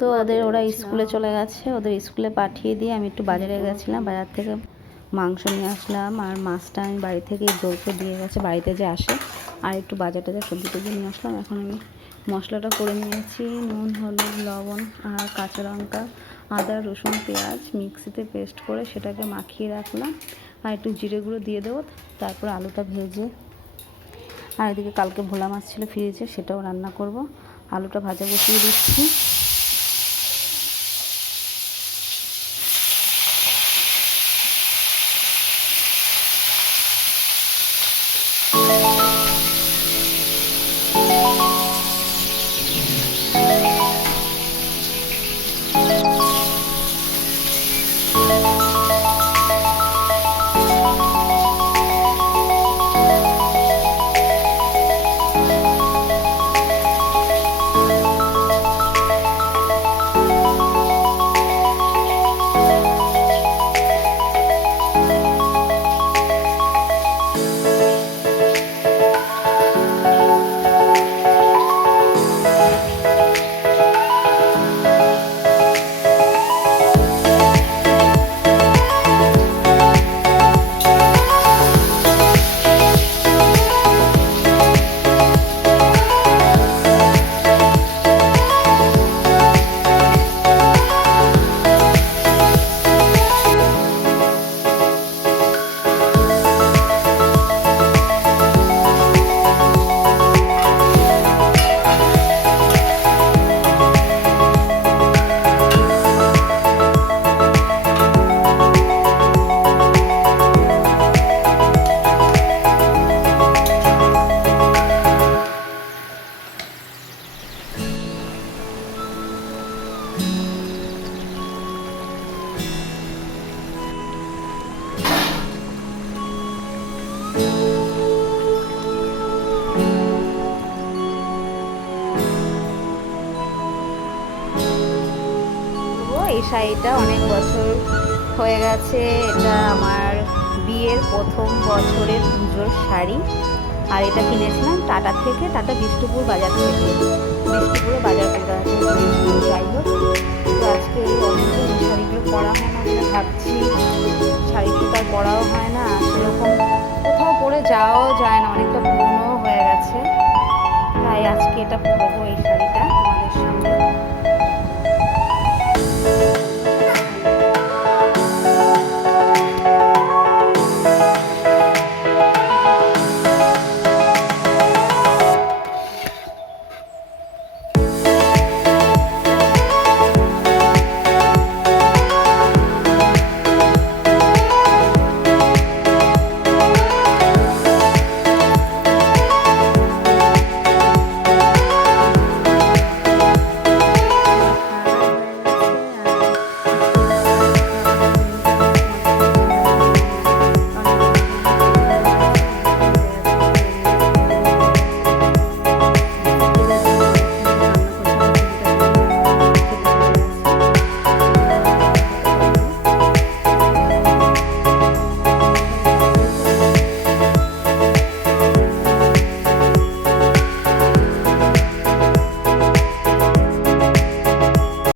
তো ওরা স্কুলে চলে গেছে, ওদের স্কুলে পাঠিয়ে দিয়ে আমি একটু বাজারে গেছিলাম। বাজার থেকে মাংস নিয়ে আসলাম, আর মাছটা আমি বাড়ি থেকে জোরকে দিয়ে গেছে, বাড়িতে যে আসে। আর একটু বাজার টাজার সবজি টবজি নিয়ে আসলাম। এখন আমি মশলাটা করে নিয়েছি, নুন, হলুদ, লবণ আর কাঁচা লঙ্কা, আদা, রসুন, পেঁয়াজ মিক্সিতে পেস্ট করে সেটাকে মাখিয়ে রাখলাম। আর একটু জিরে গুঁড়ো দিয়ে দেবো, তারপর আলুটা ভেজে। আর এদিকে কালকে ভোলা মাছ ছিল ফ্রিজে, সেটাও রান্না করব। আলুটা ভাজা বসিয়ে দিচ্ছি। এই শাড়িটা অনেক বছর হয়ে গেছে, এটা আমার বিয়ের প্রথম বছরের পুজোর শাড়ি। আর এটা কিনেছিলাম টাটা থেকে, টাটা বিষ্ণুপুর বাজার থেকে, বিষ্ণুপুরে বাজার থেকে। যাই হোক, তো আজকে এই অনেকদিন শাড়িগুলো পরা হয় না বলে ভাবছি, শাড়িগুলো তার পরাও হয় না, সেরকম কোথাও পরে যাওয়াও যায় না, অনেকটা পুরোনো হয়ে গেছে। তাই আজকে এটা পরবো, এই শাড়ি।